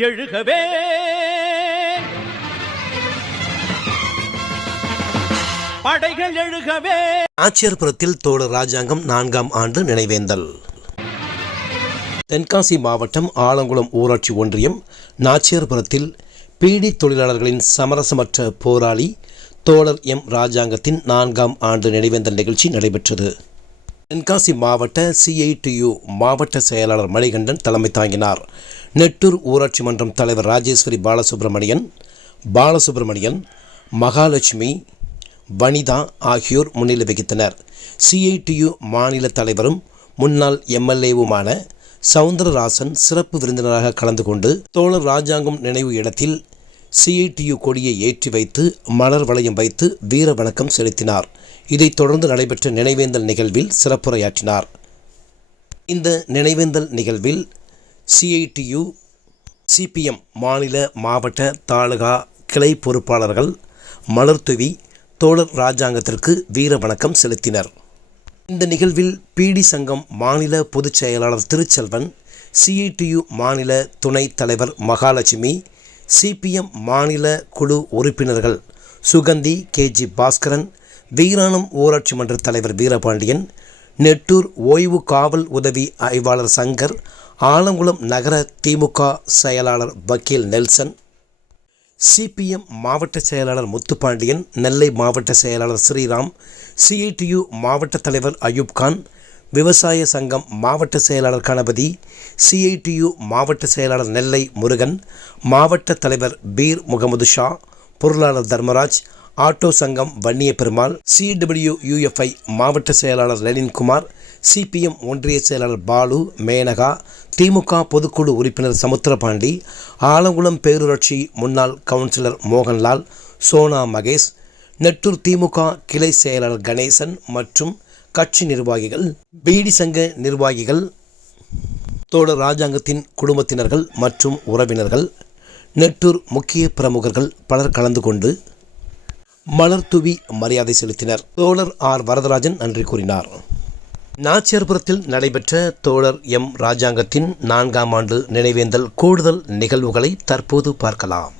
எழுகவே. படைகள் எழுகவே. ஆச்சியர்புரத்தில் தோழர் ராஜாங்கம் நான்காம் ஆண்டு நினைவேந்தல். தென்காசி மாவட்டம் ஆலங்குளம் ஊராட்சி ஒன்றியம் நாச்சியார்புரத்தில் பீடி தொழிலாளர்களின் சமரசமற்ற போராளி தோழர் எம் ராஜாங்கத்தின் நான்காம் ஆண்டு நினைவேந்தல் நிகழ்ச்சி நடைபெற்றது. தென்காசி மாவட்ட சிஐடியு மாவட்ட செயலாளர் மணிகண்டன் தலைமை தாங்கினார். நெட்டூர் ஊராட்சி மன்றம் தலைவர் ராஜேஸ்வரி பாலசுப்ரமணியன் பாலசுப்ரமணியன் மகாலட்சுமி வனிதா ஆகியோர் முன்னிலை வகித்தனர். சிஐடியு மாநில தலைவரும் முன்னாள் எம்எல்ஏவுமான சவுந்தரராசன் சிறப்பு விருந்தினராக கலந்து கொண்டு தோழர் ராஜாங்கம் நினைவு இடத்தில் சிஐடியு கொடியை ஏற்றி வைத்து மலர் வளையம் வைத்து வீர வணக்கம் செலுத்தினார். இதைத் தொடர்ந்து நடைபெற்ற நினைவேந்தல் நிகழ்வில் சிறப்புரையாற்றினார். இந்த நினைவேந்தல் நிகழ்வில் சிஐடியு சிபிஎம் மாநில மாவட்ட தாலுகா கிளை பொறுப்பாளர்கள் மலர்துவி தோழர் ராஜாங்கத்திற்கு வீர வணக்கம் செலுத்தினர். இந்த நிகழ்வில் பிடி சங்கம் மாநில பொதுச் செயலாளர் திருச்செல்வன் சிஐடியு மாநில துணைத் தலைவர் மகாலட்சுமி சிபிஎம் மாநில குழு உறுப்பினர்கள் சுகந்தி கேஜி பாஸ்கரன் வீராணம் ஊராட்சி மன்ற தலைவர் வீரபாண்டியன் நெட்டூர் ஓய்வு காவல் உதவி ஆய்வாளர் சங்கர் ஆலங்குளம் நகர திமுக செயலாளர் வக்கீல் நெல்சன் சிபிஎம் மாவட்ட செயலாளர் முத்துப்பாண்டியன் நெல்லை மாவட்ட செயலாளர் ஸ்ரீராம் சிஐடியு மாவட்ட தலைவர் அயூப்கான் விவசாய சங்கம் மாவட்ட செயலாளர் கணபதி சிஐடியு மாவட்ட செயலாளர் நெல்லை முருகன் மாவட்ட தலைவர் பீர் முகமது ஷா பொருளாளர் தர்மராஜ் ஆட்டோ சங்கம் வன்னிய பெருமாள் சிடபிள்யூ யூஎஃப்ஐ மாவட்ட செயலாளர் லெனின்குமார் சிபிஎம் ஒன்றிய செயலாளர் பாலு மேனகா திமுக பொதுக்குழு உறுப்பினர் சமுத்திரபாண்டி ஆலங்குளம் பேரூராட்சி முன்னாள் கவுன்சிலர் மோகன்லால் சோனா மகேஷ் நெட்டூர் திமுக கிளை செயலாளர் கணேசன் மற்றும் கட்சி நிர்வாகிகள் பீடி சங்க நிர்வாகிகள் தோழர் ராஜாங்கத்தின் குடும்பத்தினர்கள் மற்றும் உறவினர்கள் நெட்டூர் முக்கிய பிரமுகர்கள் பலர் கலந்து கொண்டு மலர்தூவி மரியாதை செலுத்தினர். தோழர் ஆர். வரதராஜன் நன்றி கூறினார். நாச்சியார்புரத்தில் நடைபெற்ற தோழர் எம். ராஜாங்கத்தின் நான்காம் ஆண்டு நினைவேந்தல் கூடுதல் நிகழ்வுகளை தற்போது பார்க்கலாம்.